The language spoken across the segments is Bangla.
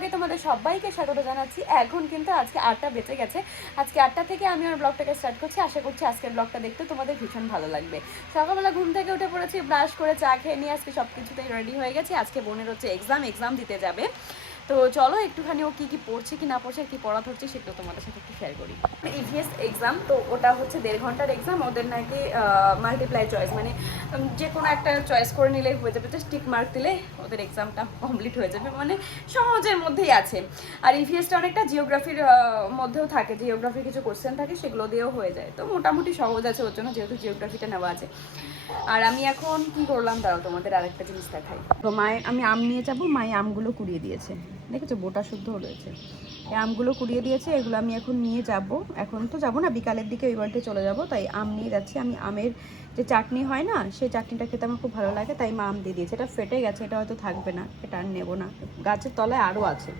ব্লগে তোমাদের সবাইকে স্বাগত জানাচ্ছি। এখন কিন্তু আজকে 8টা বেজে গেছে। আজকে 8টা থেকে আমি আমার ব্লগটাকে স্টার্ট করছি। আশা করছি আজকের ব্লগটা দেখতে তোমাদের ভীষণ ভালো লাগবে। সকালবেলা ঘুম থেকে উঠে পড়েছি, ব্রাশ করে চা খেয়ে নিয়ে আজকে সব কিছুতেই রেডি হয়ে গেছি। আজকে বোনের হচ্ছে এক্সাম দিতে যাবে। তো চলো একটুখানি ও কী পড়ছে কি না পড়ছে, কি পড়া ধরছে সেটা তোমাদের সাথে একটু শেয়ার করি। ইভিএস এক্সাম, তো ওটা হচ্ছে 1.5 ঘন্টার এক্সাম। ওদের নাকি মাল্টিপ্লাই চয়েস, মানে যে কোনো একটা চয়েস করে নিলেই হয়ে যাবে, জাস্ট টিক মার্ক দিলে ওদের এক্সামটা কমপ্লিট হয়ে যাবে, মানে সহজের মধ্যেই আছে। আর ইভিএসটা অনেকটা জিওগ্রাফির মধ্যেও থাকে, জিওগ্রাফির কিছু কোশ্চেন থাকে, সেগুলো দিয়েও হয়ে যায়। তো মোটামুটি সহজ আছে ওর জন্য, যেহেতু জিওগ্রাফিটা নেওয়া আছে। আর আমি এখন কি করলাম দাঁড়াও তোমাদের আরেকটা জিনিস দেখাই। তো আমি আম নিয়ে যাবো, মায়ে আমগুলো কুড়িয়ে দিয়েছে, দেখেছো বোটা শুদ্ধ রয়েছে। এই আমগুলো কুড়িয়ে দিয়েছে, এগুলো আমি এখন নিয়ে যাব। এখন তো যাবো না, বিকালের দিকে ওই বাড়িতে চলে যাব, তাই আম নিয়ে যাচ্ছি। আমি আমের যে চাটনি হয় না, সেই চাটনিটা খেতে আমার খুব ভালো লাগে, তাই মা আম দিয়ে দিয়েছে। এটা ফেটে গেছে, এটা হয়তো থাকবে না, এটা আর নেবো না। গাছের তলায় আরও আছে।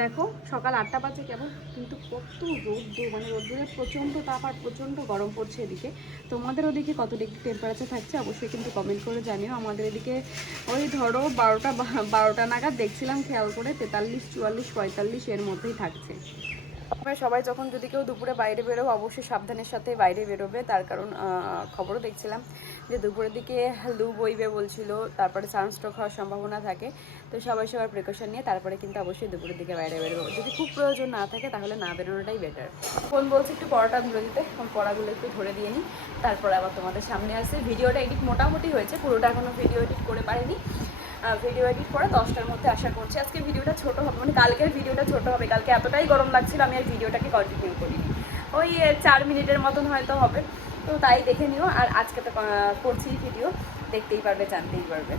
দেখো সকাল 8টা বাজে কেবল, কিন্তু কত রোদ্দুর, মানে রোদ্দুরে প্রচণ্ড তাপ আর প্রচণ্ড গরম পড়ছে এদিকে। তোমাদের ওদিকে কত ডিগ্রি টেম্পারেচার থাকছে অবশ্যই কিন্তু কমেন্ট করে জানিও। আমাদের এদিকে ওই ধরো 12টা নাগাদ দেখছিলাম খেয়াল করে 43, 44, 45 এর মধ্যেই থাকছে। সবাই যখন যদি কেউ দুপুরে বাইরে বেরোবে অবশ্যই সাবধানের সাথে বাইরে বেরোবে, তার কারণ খবরও দেখছিলাম যে দুপুরের দিকে লু বইবে বলছিল, তারপরে সানস্ট্রোক হওয়ার সম্ভাবনা থাকে। তো সবাই সবার প্রিকশন নিয়ে তারপরে কিন্তু অবশ্যই দুপুরের দিকে বাইরে বেরোবে। যদি খুব প্রয়োজন না থাকে তাহলে না বেরোনোটাই বেটার। ফোন বলছে একটু পড়াটা ধরে দিতে, পড়াগুলো একটু ধরে দিয়ে নিই, তারপরে আবার তোমাদের সামনে আসে। ভিডিওটা এডিট মোটামুটি হয়েছে, পুরোটা এখনও ভিডিও এডিট করে পারিনি। ভিডিও এডিট করে 10টার মধ্যে আশা করছি। আজকে ভিডিওটা ছোটো হবে, মানে কালকের ভিডিওটা ছোটো হবে। কালকে এতটাই গরম লাগছিল আমি আর ভিডিওটাকে কন্টিনিউ করিনি, ওই 4 মিনিটের মতন হয়তো হবে। তো তাই দেখে নিও। আর আজকে তো করছি ভিডিও, দেখতেই পারবে, জানতেই পারবে।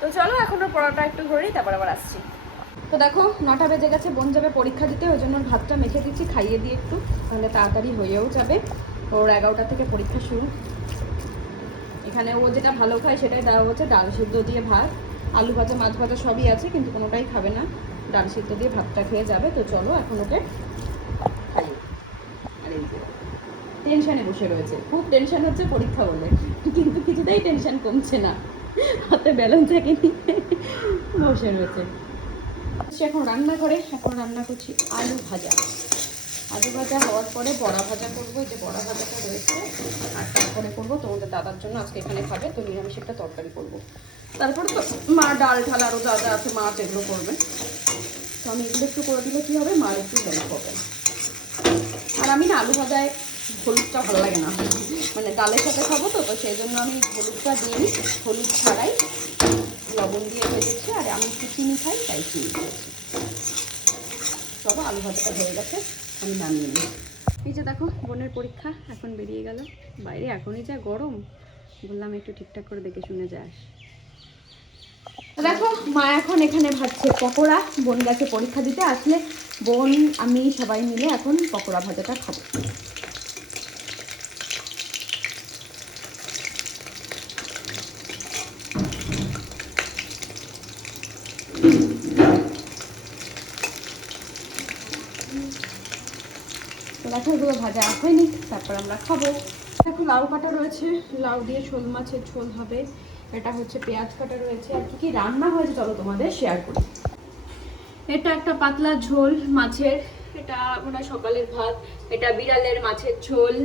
তো চলো এখনও পড়াটা একটু ধরেই তারপর আবার আসছি। তো দেখো 9টা বেজে গেছে, বোন যাবে পরীক্ষা দিতে, ওই জন্য ভাতটা মেখে দিচ্ছি, খাইয়ে দিয়ে একটু, তাহলে তাড়াতাড়ি হয়েও যাবে। ওর 11টা থেকে পরীক্ষা শুরু। এখানে ও যেটা ভালো খায় সেটাই দেওয়া হচ্ছে, ডাল সিদ্ধ দিয়ে ভাত, আলু ভাজা, মাছ ভাজা সবই আছে, কিন্তু কোনোটাই খাবে না, ডাল সিদ্ধ দিয়ে ভাতটা খেয়ে যাবে। তো চলো এখন ওকে খাই। আর এই যে টেনশানে বসে রয়েছে, খুব টেনশন হচ্ছে পরীক্ষা বলে, কিন্তু কিছুতেই টেনশন কমছে না, হাতে ব্যালেন্স থাকে বসে রয়েছে। এখন রান্না করে, এখন রান্না করছি আলু ভাজা। আলু ভাজা হওয়ার পরে বড়া ভাজা করবো, যে বড়া ভাজাটা রয়েছে, আর তারপরে করবো তোমাদের দাদার জন্য, আজকে এখানে খাবে তো নিরামিষ একটা তরকারি করবো। তারপরে তো মা ডাল ঢাল আরও যা যা আছে মাছ এগুলো করবে। তো আমি এগুলো একটু করে দিলে কী হবে, মার একটু হেল্প হবে। আর আমি না আলু ভাজায় হলুদটা ভালো লাগে না, মানে ডালের সাথে খাবো তো, সেই জন্য আমি হলুদটা দিই, হলুদ ছাড়াই লবণ দিয়ে ভেজেছি। আর আমি একটু চিনি খাই, তাই চিনি দিয়েছি। চলো আলু ভাজাটা হয়ে গেছে, আমি নামিয়ে নিই। এই যে দেখো বোনের পরীক্ষা এখন বেরিয়ে গেল, বাইরে এখনই যা গরম, বললাম একটু ঠিকঠাক করে দেখে শুনে যাস। দেখো মা এখন এখানে ভাজছে পকোড়া, বোন গেছে পরীক্ষা দিতে, আসলে বোন আমি সবাই মিলে এখন পকোড়া ভাজাটা খাবো। তো দেখো এগুলো ভাজা হয়নি, তারপর আমরা খাবো। দেখো লাউ কাটা রয়েছে, লাউ দিয়ে শোল মাছের ঝোল হবে। এটা হচ্ছে পেঁয়াজ কাটা রয়েছে। আর কি কি রান্না হয়েছে চলো তোমাদের শেয়ার করি। এটা একটা পাতলা ঝোল মাছের, এটা মনে হয় সকালের ভাত। এটা বিড়ালের মাছের ঝোল।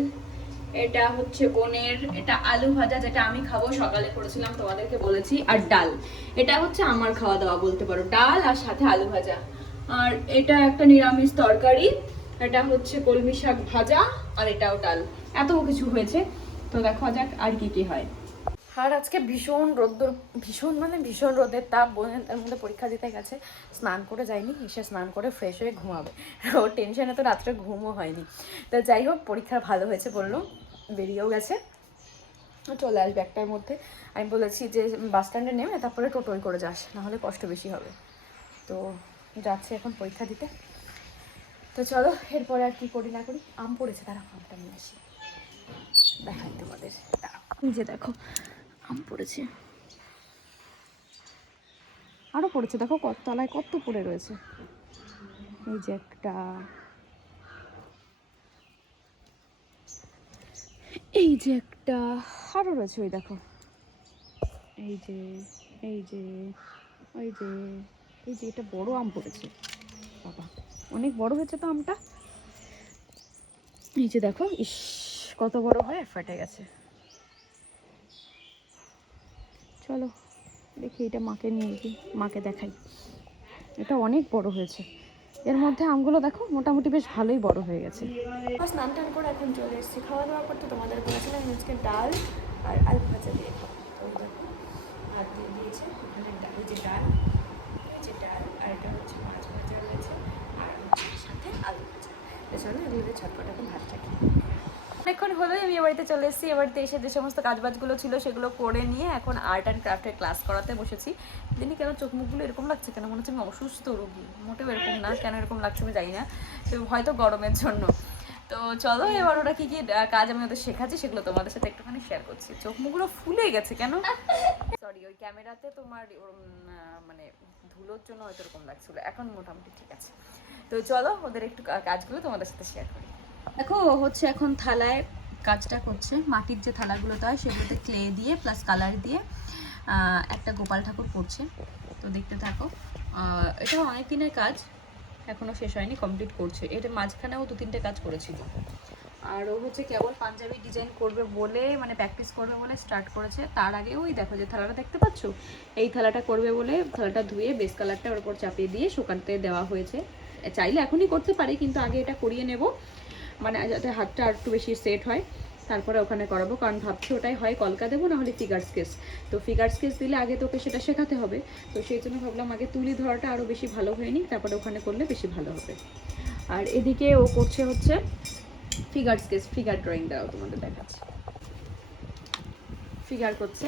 এটা হচ্ছে বোনের, এটা আলু ভাজা যেটা আমি খাবো, সকালে করেছিলাম তোমাদেরকে বলেছি। আর ডাল, এটা হচ্ছে আমার খাওয়া দাওয়া বলতে পারো, ডাল আর সাথে আলু ভাজা। আর এটা একটা নিরামিষ তরকারি, এটা হচ্ছে কলমি শাক ভাজা, আর এটাও ডাল। এত কিছু হয়েছে, তো দেখা যাক আর কি কি হয়। আর আজকে ভীষণ রোদ্দুর, ভীষণ রোদের তাপ। বোনের তার মধ্যে পরীক্ষা দিতে গেছে, স্নান করে যায়নি, এসে স্নান করে ফ্রেশ হয়ে ঘুমাবে। ওর টেনশনে তো রাত্রে ঘুমও হয়নি। তো যাই হোক পরীক্ষা ভালো হয়েছে বললো, বেরিয়েও গেছে, চলে আসবে 1টার মধ্যে। আমি বলেছি যে বাস স্ট্যান্ডে নেমে তারপরে টোটোয় করে যাস, নাহলে কষ্ট বেশি হবে। তো যাচ্ছে এখন পরীক্ষা দিতে। তো চলো এরপরে আর কি করি না করি। আম পড়েছে, তারা আমটা নিয়ে আসি, দেখাই তোমাদের। এই যে দেখো আম পড়েছে, আরও পড়েছে, দেখো কত তলায় কত পড়ে রয়েছে। এই যে একটা, এই যে একটা, আরও রয়েছে ওই দেখো, এই যে, এই যে, ওই যে, এই যে এটা বড় আম পড়েছে। অনেক বড় হয়েছে তো আমটা। এই যে দেখো, ইস কত বড় হয়ে ফেটে গেছে। চলো দেখি এটা মাকে নিয়ে গিয়ে মাকে দেখাই। এটা অনেক বড় হয়েছে। এর মধ্যে আমগুলো দেখো মোটামুটি বেশ ভালোই বড় হয়ে গেছে। স্নান টান করে এখন চলে এসেছি খাওয়া দাওয়া করতে। তোমাদের বলেছিলাম আজকে ডাল আর আলু ভাজা দিয়ে খাবো। তো দেখো ভাত দিয়ে দিয়েছে, ওখানে এই যে ডাল, এই যে ডাল, আর এটা হচ্ছে মাছ ভাজা রয়েছে, আর হচ্ছে সাথে আলু ভাজা। তো চলো এগুলো ছটপট এখন ভাতটা খেয়ে। অনেকক্ষণ হলোই আমি এ বাড়িতে চলে এসেছি। এ বাড়িতে এসে যে সমস্ত কাজবাজগুলো ছিল সেগুলো করে নিয়ে এখন আর্ট অ্যান্ড ক্রাফটের ক্লাস করাতে বসেছি। দিনই কেন চোখ মুখগুলো এরকম লাগছে, কেন মনে হচ্ছে আমি অসুস্থ রোগী। মোটেও এরকম না, কেন এরকম লাগছে আমি জানি না, হয়তো গরমের জন্য। তো চলো এবার ওরা কী কী কাজ আমি ওদের শেখাচ্ছি সেগুলো তোমাদের সাথে একটুখানি শেয়ার করছি। চোখ মুখগুলো ফুলে গেছে কেন, সরি ওই ক্যামেরাতে তোমার মানে ধুলোর জন্য হয়তো এরকম লাগছিল, এখন মোটামুটি ঠিক আছে। তো চলো ওদের একটু কাজগুলো তোমাদের সাথে শেয়ার করি। দেখো হচ্ছে এখন থালায় কাজটা করছে। মাটির যে থালাগুলো হয় সেগুলোতে ক্লে দিয়ে প্লাস কালার দিয়ে একটা গোপাল ঠাকুর করছে। তো দেখতে থাকো। এটা অনেক দিনের কাজ, এখনও শেষ হয়নি, কমপ্লিট করছে। এটা মাঝখানেও 2-3টে কাজ করেছিল। আর ও হচ্ছে কেবল পাঞ্জাবি ডিজাইন করবে বলে, মানে প্র্যাকটিস করবে বলে স্টার্ট করেছে। তার আগে ওই দেখো যে থালাটা দেখতে পাচ্ছ, এই থালাটা করবে বলে থালাটা ধুয়ে বেস কালারটা ওর উপর চাপিয়ে দিয়ে শুকাতে দেওয়া হয়েছে। চাইলে এখনই করতে পারি, কিন্তু আগে এটা করিয়ে নেব, মানে যাতে হাতটা আর একটু বেশি সেট হয়, তারপরে ওখানে করাবো। কারণ ভাবছি ওটাই হয় কলকা দেবো, নাহলে ফিগার স্কেচ। তো ফিগার স্কেচ দিলে আগে তোকে সেটা শেখাতে হবে, তো সেই জন্য ভাবলাম আগে তুলি ধরাটা আরও বেশি ভালো হয়ে নিই, তারপরে ওখানে করলে বেশি ভালো হবে। আর এদিকে ও করছে হচ্ছে ফিগার স্কেচ, ফিগার ড্রয়িং। দাঁড়াও তোমাদের দেখাচ্ছি। ফিগার করছে,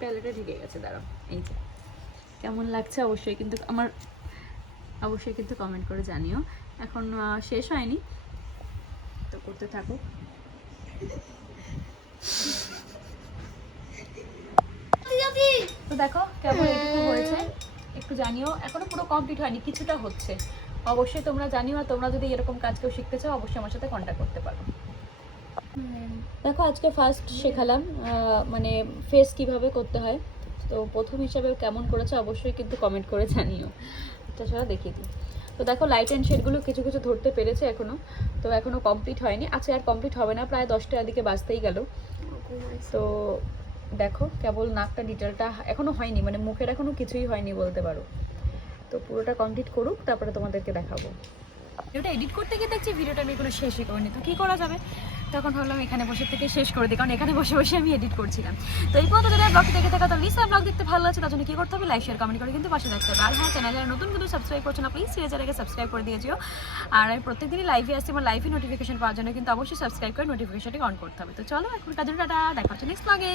প্যালেটে ঢুকে গেছে। দাঁড়াও, এই যে কেমন লাগছে অবশ্যই কিন্তু কমেন্ট করে জানিও। এখন শেষ হয়নি, তো করতে থাকো। তো দেখো কেমন এটুকু হয়েছে একটু জানিও। এখনো পুরো কমপ্লিট হয়নি, কিছুটা হচ্ছে। অবশ্যই তোমরা জানিও, আর তোমরা যদি এরকম কাজ কেউ শিখতে চাও অবশ্যই আমার সাথে কন্ট্যাক্ট করতে পারো। দেখো আজকে ফার্স্ট শেখালাম মানে ফেস কিভাবে করতে হয়। তো প্রথম হিসাবে কেমন করেছে অবশ্যই কিন্তু কমেন্ট করে জানিও। তাছাড়া দেখিয়ে দিই। তো দেখো লাইট অ্যান্ড শেডগুলো কিছু কিছু ধরতে পেরেছে এখনও, তো এখনও কমপ্লিট হয়নি। আচ্ছা আর কমপ্লিট হবে না, প্রায় 10টার দিকে বাজতেই গেল। তো দেখো কেবল নাকটা ডিটেলটা এখনও হয়নি, মানে মুখের এখনও কিছুই হয়নি বলতে পারো। তো পুরোটা কমপ্লিট করুক, তারপরে তোমাদেরকে দেখাবো। ভিডিওটা এডিট করতে গিয়ে দেখছি ভিডিওটা আমি কোনো শেষই করিনি, তো কী করা যাবে, তখন ভাবলাম এখানে বসে থেকে শেষ করে দিই, কারণ এখানে বসে বসে আমি এডিট করছিলাম। তো এই পর্যন্ত যদি ব্লগটি দেখে থাকা, তো লিসা ব্লগ দেখতে ভালো আছে, তার জন্য কী করতে হবে, লাইক শেয়ার কমেন্ট করে কিন্তু পাশে থাকতে হবে। আর হ্যাঁ, চ্যানেলে নতুন কিন্তু সাবস্ক্রাইব করছো না, প্লিজ চ্যানেলটাকে সাবস্ক্রাইব করে দিয়েছিও। আর আমি প্রত্যেকদিনই লাইভে আসছি, আমার লাইভে নোটিফিকেশন পাওয়ার জন্য কিন্তু অবশ্যই সাবস্ক্রাইব করে নোটিফিকেশনটি অন করতে হবে। তো চলো এখন কাজে টাটা, দেখা হচ্ছে নেক্সট ব্লগে।